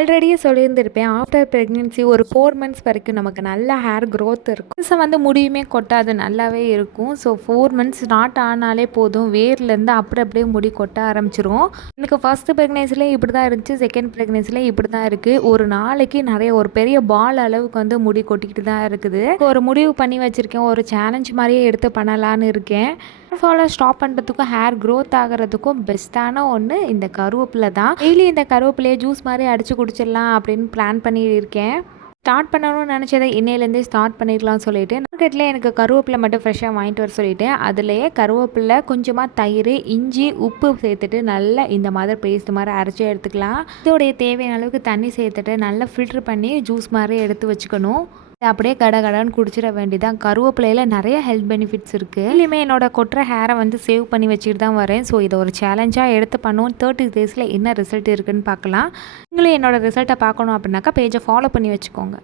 ஆல்ரெடியே சொல்லியிருந்திருப்பேன். After pregnancy ஒரு 4 months வரைக்கும் நமக்கு நல்ல ஹேர் க்ரோத் இருக்கும். புதுசாக வந்து முடியுமே கொட்டாது, நல்லாவே இருக்கும். ஸோ 4 மந்த்ஸ் ஸ்டார்ட் ஆனாலே போதும், வேர்லேருந்து அப்படியே முடி கொட்ட ஆரம்பிச்சிரும். எனக்கு ஃபர்ஸ்ட் ப்ரெக்னன்சிலே இப்படி தான் இருந்துச்சு, செகண்ட் ப்ரெக்னன்சிலே இப்படி தான் இருக்குது. ஒரு நாளைக்கு ஒரு பெரிய பால் அளவுக்கு வந்து முடி கொட்டிக்கிட்டு தான் இருக்குது. ஒரு முடிவு பண்ணி வச்சுருக்கேன், ஒரு சேலஞ்ச் மாதிரியே எடுத்து பண்ணலான்னு இருக்கேன். ஹேர் ஃபாலை ஸ்டாப் பண்ணுறதுக்கும் ஹேர் க்ரோத் ஆகிறதுக்கும் பெஸ்ட்டான ஒன்று இந்த கருவேப்பிலை தான். டெய்லி இந்த கருவேப்பிலையை ஜூஸ் மாதிரி அடித்து குடிச்சிடலாம் அப்படின்னு பிளான் பண்ணியிருக்கேன். ஸ்டார்ட் பண்ணணும்னு நினச்சதை இன்னையிலேருந்தே ஸ்டார்ட் பண்ணிடலாம்னு சொல்லிட்டு மார்க்கெட்டில் எனக்கு கருவேப்பிலை மட்டும் ஃப்ரெஷ்ஷாக வாங்கிட்டு வர சொல்லிவிட்டேன். அதுலேயே கருவேப்பிலை, கொஞ்சமாக தயிர், இஞ்சி, உப்பு சேர்த்துட்டு நல்லா இந்த மாதிரி பேஸ்ட் மாதிரி அரைச்சி எடுத்துக்கலாம். இதோடைய தேவையான அளவுக்கு தண்ணி சேர்த்துட்டு நல்லா ஃபில்ட்ரு பண்ணி ஜூஸ் மாதிரி எடுத்து வச்சுக்கணும். அப்படியே கடகடன்னு குடிச்சிட வேண்டியதான். கருவேப்பிலையில் நிறைய ஹெல்த் பெனிஃபிட்ஸ் இருக்குது. இனிமே என்னோட கொட்டுற ஹேரை வந்து சேவ் பண்ணி வச்சுட்டு தான் வரேன். ஸோ இதை ஒரு சேலஞ்சாக எடுத்து பண்ணுவோம். 30 டேஸில் என்ன ரிசல்ட் இருக்குதுன்னு பார்க்கலாம். நீங்களும் என்னோட ரிசல்ட்டை பார்க்கணும் அப்படின்னாக்கா பேஜை ஃபாலோ பண்ணி வச்சுக்கோங்க.